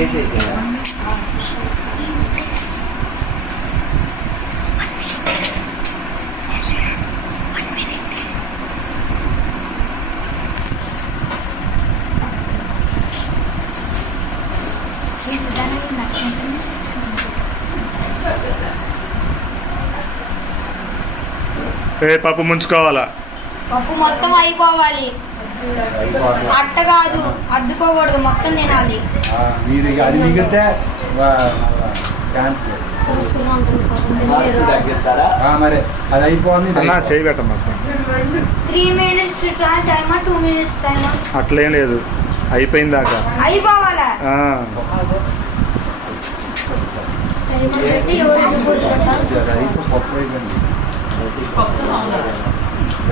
this is it. ఏ పాప ముంచుకోవాలా పప్పు మొత్తం అయిపోవాలి అట్ట కాదు అద్దుకోకూడదు మొత్తం తినాలి అది మిగిలితే అట్లేం లేదు అయిపోయింది దాకా అయిపోవాలి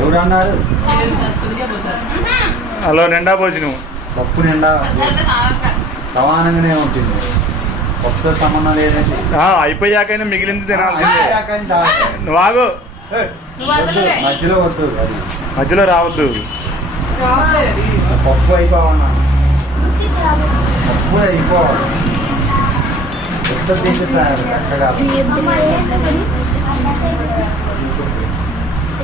ఎవరన్నారు హలో నిండా భోజనం పప్పు నిండా సమానంగానే ఉంటుంది పప్పుతో సంబంధం లేదండి అయిపోయాకైనా మిగిలింది తినాలి వాగు మధ్యలో వద్దు మధ్యలో రావద్దు పప్పు అయిపోవాల పప్పు అయిపోవాలి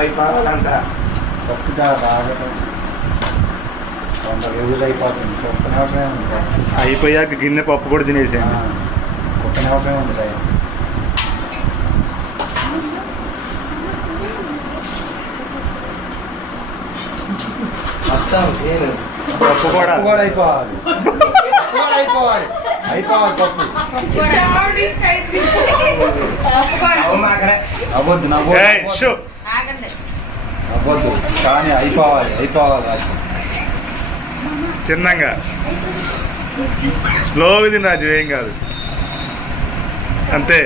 అయిపోయాక గిన్నె పప్పు కూడా తినేసాను పప్పు కూడా అయిపోవాలి అయిపోవాలి అయిపోవాలి పప్పు అవ్వద్దు నా వద్దు కానీ అయిపోవాలి అయిపోవాలి చిన్నంగా స్లో విధిన్ రాజు ఏం కాదు అంతే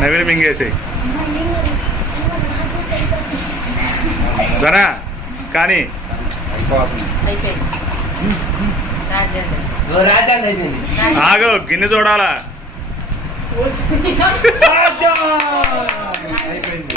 నవీన మింగేసే ధనా కానీ ఆగో గిన్నె చూడాలా అయిపోయింది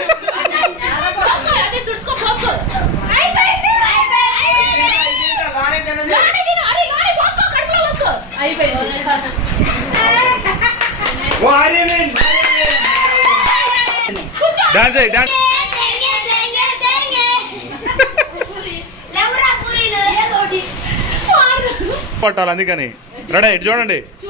Ahí perdón. ¡Wow, ¡Ay, ven! ¡Dance, dance! పట్టాలి అందుకని రెడీ ఇటు చూడండి